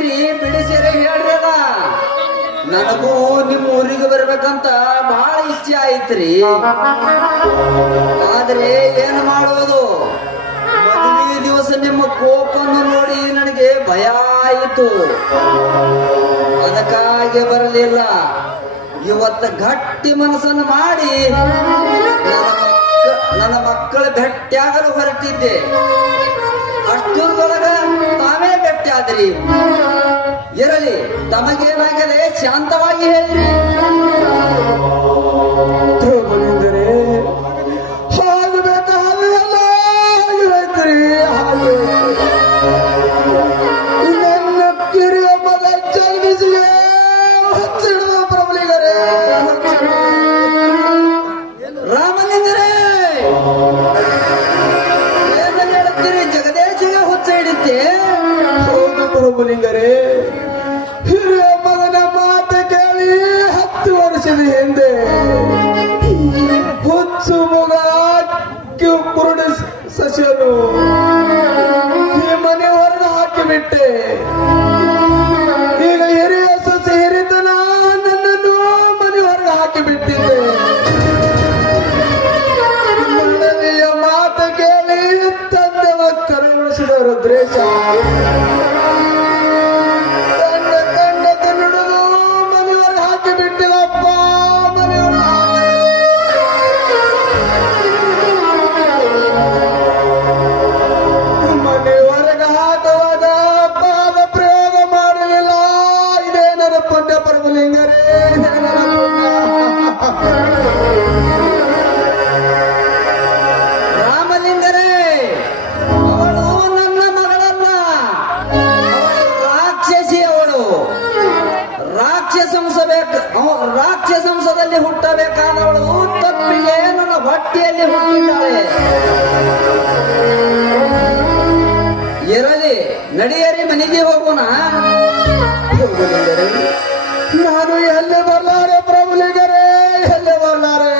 ಬಿಡಿಸಿರಿ ಬಿಡಿಸಿರಿ ಹೇಳ್ರದ. ನನಗೂ ನಿಮ್ಮ ಊರಿಗೆ ಬರ್ಬೇಕಂತ ಬಹಳ ಇಚ್ಛೆ ಆಯ್ತ್ರಿ. ಆದ್ರೆ ಏನ್ ಮಾಡೋದು ಮದುವೆ ದಿವಸ ನಿಮ್ಮ ಕೋಪವನ್ನು ನೋಡಿ ನನಗೆ ಭಯ ಆಯಿತು. ಅದಕ್ಕಾಗಿ ಬರಲಿಲ್ಲ. ಇವತ್ತು ಗಟ್ಟಿ ಮನಸ್ಸನ್ನು ಮಾಡಿ ನನ್ನ ಮಕ್ಕಳ ಗಟ್ಟಿಯಾಗಲು ಹೊರಟಿದ್ದೆ. ಅಷ್ಟೊಂದು ತಾವೇ ಭೇಟಿ ಆದ್ರಿ ಇರಲಿ ತಮಗೇನಾಗದೆ ಶಾಂತವಾಗಿ ಹೇಳ್ರಿ. Música ಎಂಬುದೆಂದರೆ ನಾನು ಎಲ್ಲಿ ಬರ್ಲಾರೆ ಪ್ರಭುಲಿಗರೇ ಎಲ್ಲಿ ಬರ್ಲಾರೆ?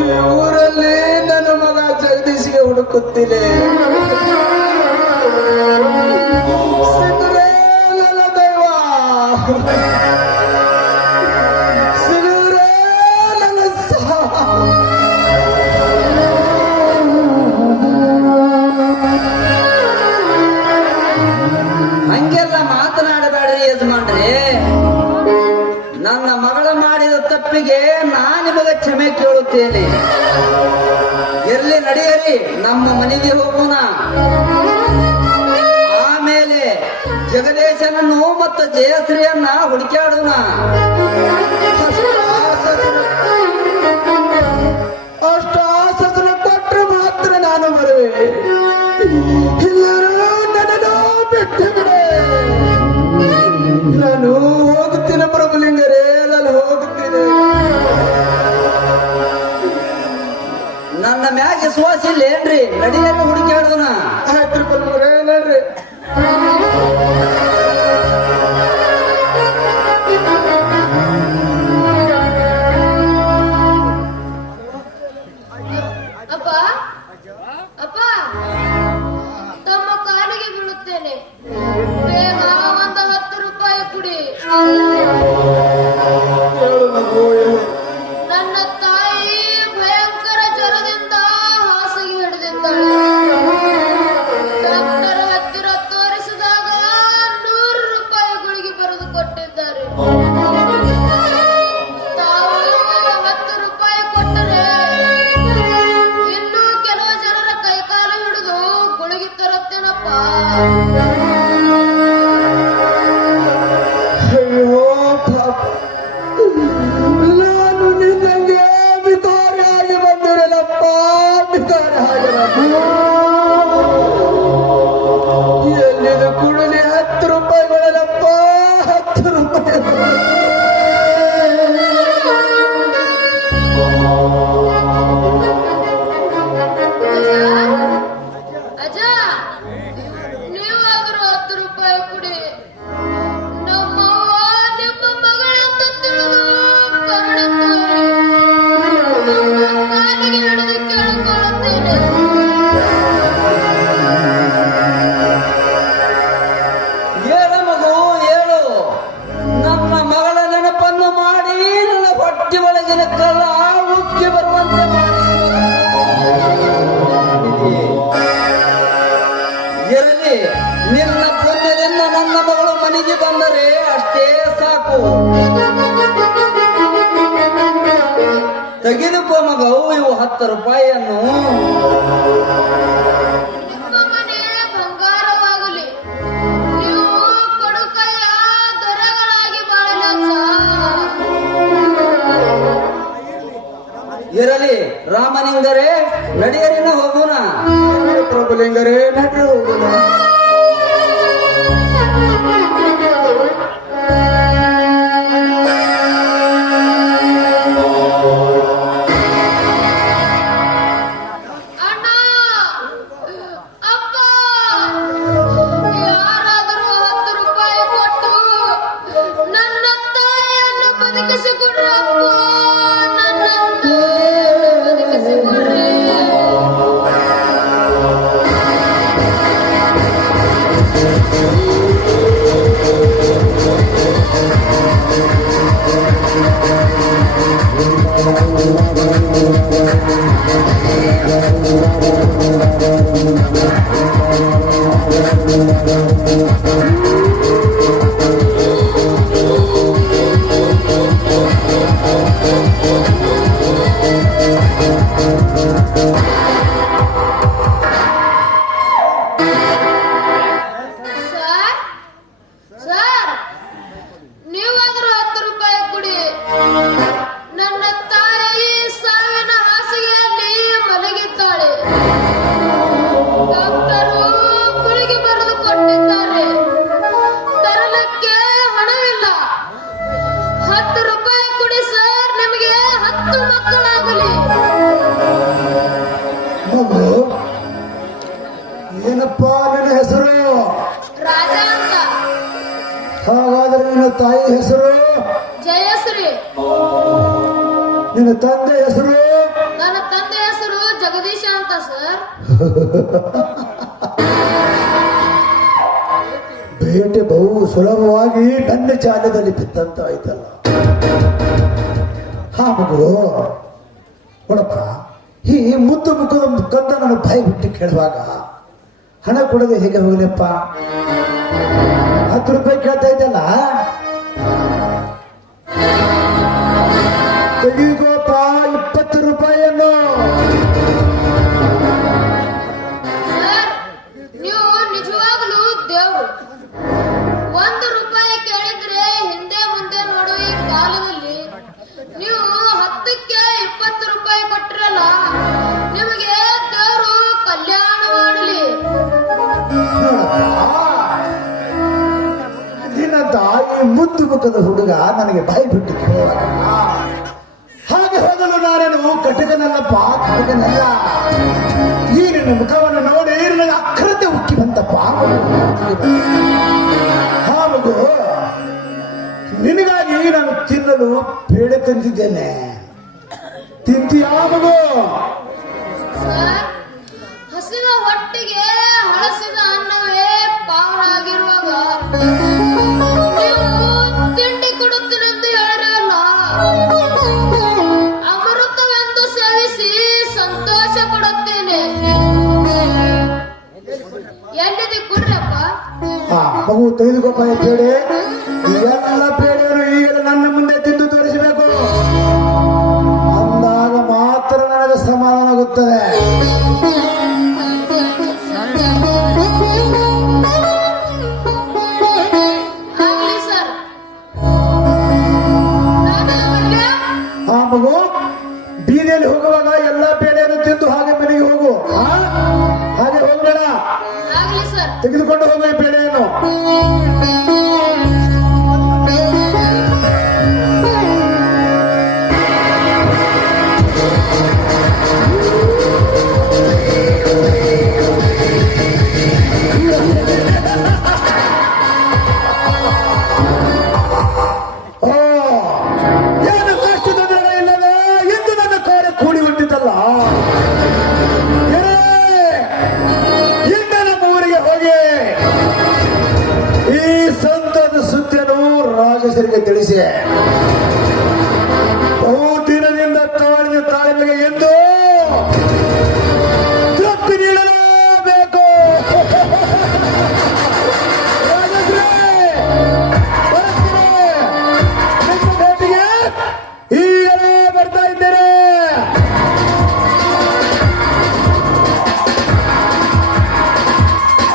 ಈ ಊರಲ್ಲಿ ನನ್ನ ಮಗ ಜಗದೀಶಿಗೆ ಹುಡುಕುತ್ತಿದೆ. ಮತ್ತು ಜಯಶ್ರೀಯನ್ನ ಹುಡುಕ್ಯಾಡೋಣ ಅಷ್ಟು ಆಸನ ಕೊಟ್ಟರೆ ಮಾತ್ರ ನಾನು ಬರುವೆ ಎಲ್ಲರೂ ನನ್ನನ್ನು ಬಿಟ್ಟು ಬಿಡೆ. ನಾನು ಹೋಗುತ್ತೀನಿ ಪ್ರಭುಲಿಂಗರೇ, ನಾನು ಹೋಗುತ್ತೀನಿ. ನನ್ನ ಮ್ಯಾಗ ವಿಶ್ವಾಸ ಇಲ್ಲೇನ್ರಿ ನಡಿಯನ್ನು ಹುಡುಗಿ. Thank you. ತೆಗೆದುಕೋ ಮಗ ಇವು ಹತ್ತು ರೂಪಾಯಿಯನ್ನು. ಇರಲಿ ರಾಮನಿಂದರೆ ನಡೆಯರಿನ ಹೋಗೋಣ. ಪ್ರಭುಲಿಂಗರೇ ನಡೆಯ ನಿನ್ನ ತಂದೆ ಹೆಸರು? ನನ್ನ ತಂದೆ ಹೆಸರು ಜಗದೀಶ ಅಂತ ಸರ್. ಬೇಟೆ ಬಹು ಸುಲಭವಾಗಿ ತನ್ನ ಜಾಗದಲ್ಲಿ ಬಿತ್ತಂತ ಆಯ್ತಲ್ಲ. ಹಾ ಮಗು ನೋಡಪ್ಪ ಈ ಮುದ್ದು ಮುಖದ ಮುಖಂದ ನಾನು ಬಾಯಿ ಬಿಟ್ಟು ಕೇಳುವಾಗ ಹಣ ಕೊಡದೆ ಹೇಗೆ ಹೋಗಲಿಪ್ಪ? ಹತ್ತು ರೂಪಾಯಿ ಕೇಳ್ತಾ ಇದ್ದಲ್ಲ? ತೆಗೀಕೋ ಮುಖದ ಹುಡುಗ ನನಗೆ ಬಾಯಿ ಬಿಟ್ಟು ಹಾಗೆ ಹೋಗಲು ನಾನೇನು ಕಟಕನಲ್ಲಪ್ಪ, ಕಟಕನಲ್ಲ. ಈ ನಿನ್ನ ಮುಖವನ್ನು ನೋಡಿ ನನಗೆ ಅಕ್ರತೆ ಉಕ್ಕಿ ಬಂತಪ್ಪ. ಹಾ ಮಗು, ನಿನಗಾಗಿ ನಾನು ತಿನ್ನಲು ಬೇಡ ತಂದಿದ್ದೇನೆ. ತಿಂತೀಯ ಮಗು? ಹಸಿರ ಹೊಟ್ಟಿಗೆ ಹಳಸಿದ ಅನ್ನವೇ ಪಾವನಾಗಿರುವಾಗ ಮಗು ತೆಗೆದುಕೊಪ್ಪ ಪೇಡೆ ಎಲ್ಲ ಪೇಡೆಯನ್ನು ಈಗ ನನ್ನ ಮುಂದೆ ತಿಂದು ತೋರಿಸಬೇಕು. ಅಂದಾಗ ಮಾತ್ರ ನನಗೆ ಸಮಾಧಾನ ಆಗುತ್ತದೆ? ಆ ಮಗು ಬೀದಿಯಲ್ಲಿ ಹೋಗುವಾಗ ಎಲ್ಲ ಪೇಡೆಯನ್ನು ತಿಂದು ಹಾಗೆ ಮನೆಗೆ ಹೋಗು? ಹಾಗೆ ಹೋಗಬೇಡ. ತೆಗೆದುಕೊಂಡು